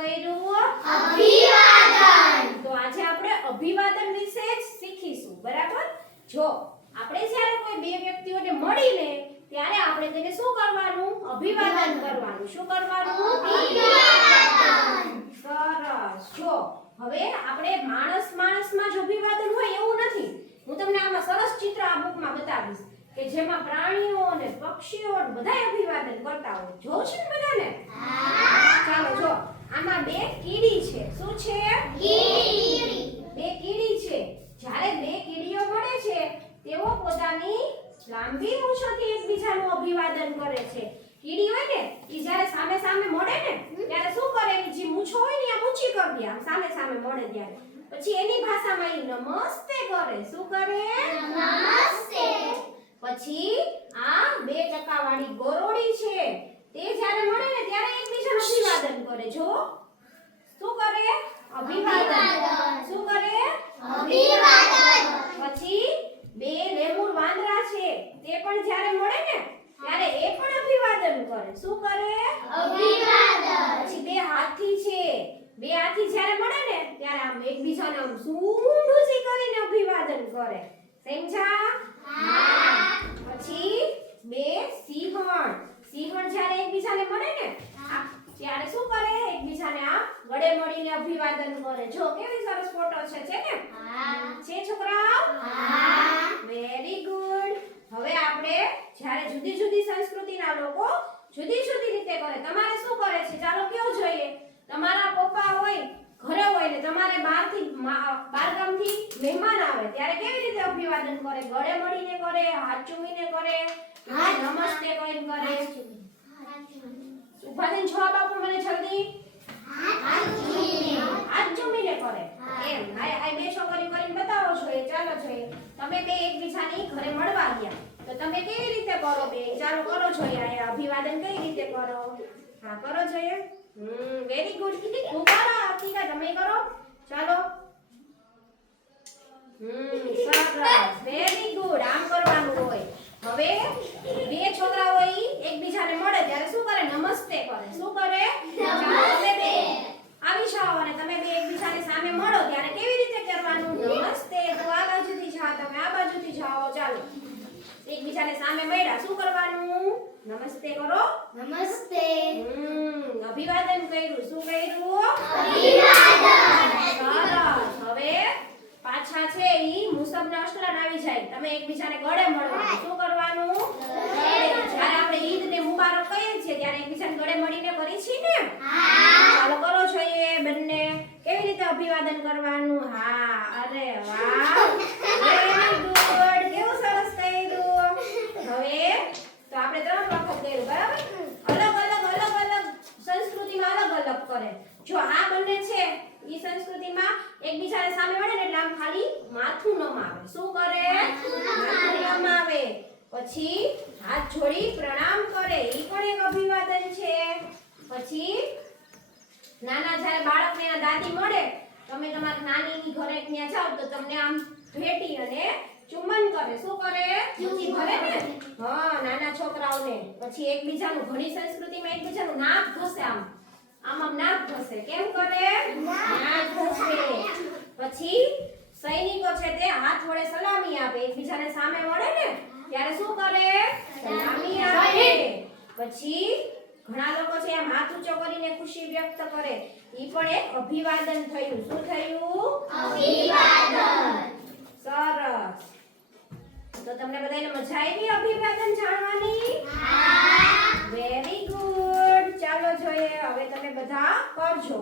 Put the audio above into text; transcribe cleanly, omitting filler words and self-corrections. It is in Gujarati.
કર્યું? અભિવાદન. તો આજે આપણે અભિવાદન વિશે જ શીખીશું, બરાબર? જો આપણે જ્યારે કોઈ બે વ્યક્તિઓને મળીને ત્યારે આપણે તેને શું કરવાનું? અભિવાદન કરવાનું. શું કરવાનું? અભિવાદન. સરસ. જો હવે આપણે માણસમાં જ અભિવાદન હોય એવું નથી. હું તમને આમાં સરસ ચિત્ર આ બુકમાં બતાવીશ કે જેમાં પ્રાણીઓ અને પક્ષીઓ બધાય અભિવાદન કરતા હોય. જોઉં છે ને બધાને? ચાલો જો આમાં બે કીડી છે. શું છે? કીડી. બે કીડી છે. જ્યારે બે કીડીઓ મળે છે તેઓ પોતાની લાંબી મૂછોથી એકબીજાનું અભિવાદન કરે છે. કીડી હોય ને ઈ જ્યારે સામે સામે મળે ને ત્યારે શું કરે? એની જે મૂછો હોય ને આ ઊંચી કરી દે આમ સામે સામે મળે ત્યારે. પછી એની ભાષામાં ઈ નમસ્તે કરે. શું કરે? નમસ્તે. પછી આ બે ટકાવાળી ગોરોડી છે તે જ્યારે મળે ને ત્યારે એકબીજાનું અભિવાદન કરે. જો શું કરે? અભિવાદન. શું કરે? અભિવાદન. પછી બે લેમુર વાંદરા છે તે પણ જ્યારે મળે ને ત્યારે એ પણ અભિવાદન કરે. શું કરે? અભિવાદન. પછી બે હાથી છે. બે હાથી જ્યારે મળે ને ત્યારે આમ એકબીજાને આમ સૂંઢ ઊંચી કરીને અભિવાદન કરે. સમજ્યા? પછી બે સિંહણ. સિંહણ જ્યારે એકબીજાને મળે ને ત્યારે શું કરે? એકબીજાને આમ ગળે મળીને અભિવાદન કરે. જો કેવી સરસ ફોટો છે ને? છે છોકરાઓ? Very good. હવે આપણે જ્યારે જુદી જુદી સંસ્કૃતિના લોકો જુદી જુદી રીતે કરે. તમારે શું કરે છે? ચાલો કેવું જોઈએ. તમારા પપ્પા હોય ઘરે હોય ને તમારે બહારગામથી મહેમાન આવે ત્યારે કેવી રીતે અભિવાદન કરે? ગળે મળીને કરે, હાથ ચૂમીને કરે, નમસ્તે કહીને કરે. ઊભા થઈને જવાબ આપો મને જલ્દી. હાથ ચૂમીને કરે. એમ આ બે છોકરીઓ કરીને બતાવો જોઈએ. ચાલો જોઈએ. તમે બે એકબીજાની ઘરે મળવા ગયા તો તમે કેવી રીતે કરો? બે ચાલો કરો જોઈએ. આ અભિવાદન કઈ રીતે કરો? હા કરો જોઈએ. Very good. હું કરો અર્પિકા તમે કરો. ચાલો. સરસ. Very good. આમ કરવાનું હોય. હવે બે છોકરાઓ એકબીજાને મળે ત્યારે શું કરે? નમસ્તે કરે. શું કરે? ચાલો તમે બે આવી જાઓ અને તમે બે એકબીજાની સામે મળો ત્યારે કેવી રીતે કરવાનું? નમસ્તે. તું આ બાજુથી જા, તમે આ બાજુથી જાઓ. ચાલો એકબીજાને સામે મળ્યા શું કરવાનું? નમસ્તે કરો. નમસ્તે. અભિવાદન કર્યું. શું કર્યું? અભિવાદન. સરસ. હવે પાછા છે ઈ મુસબના અષ્ટલાન આવી જાય. તમે એકબીજાને ગળે મળવાનું. શું કરવાનું? જ્યારે આપણે ઈદ ને મુબારક કહીએ છીએ ત્યારે એકબીજાને ગળે મળીને કરી છીએ ને? ચાલો કરો જોઈએ બંને. કેવી રીતે અભિવાદન કરવાનું? હા. અરે વાહ. Very good. કેવું સરસ કર્યું. હવે તો આપણે 3 વખત કર્યું બરાબર? અલગ અલગ સંસ્કૃતિમાં અલગ અલગ કરે. જો આ બંને છે ઈ સંસ્કૃતિમાં એકબીજાને સામે મળે ને એટલે આમ ખાલી માથું નમાવે. શું કરે? માથું નમાવે. પછી હાથ જોડી પ્રણામ કરે. ઈ પણ એક અભિવાદન છે. પછી નાના જ્યારે બાળકને એના દાદી મળે તમે તમારા નાનીની ઘરે ત્યાં જાવ તો તમને આમ ભેટી અને ચુંબન કરે. શું કરે? ચૂંચી ભરે ને? હા નાના છોકરાઓને. પછી એકબીજાનું ઘણી સંસ્કૃતિમાં એકબીજાનું નાક ઘસે. આમ નાક ઘસે. કેમ કરે? નાક ઘસે. પછી સૈનિકો છે તે હાથ વડે સલામી આપે. એકબીજાને સામે મળે ને ત્યારે શું કરે? સલામી આપે. પછી ઘણા લોકો છે આમ હાથ ઊંચો કરીને ખુશી વ્યક્ત કરે. ઈ પણ એક અભિવાદન થયું. શું થયું? અભિવાદન. સરસ. તો તમને બધાને મજા આવી અભિવાદન જાણવાની? Very good. ચાલો જોઈએ હવે તમે બધા કરજો.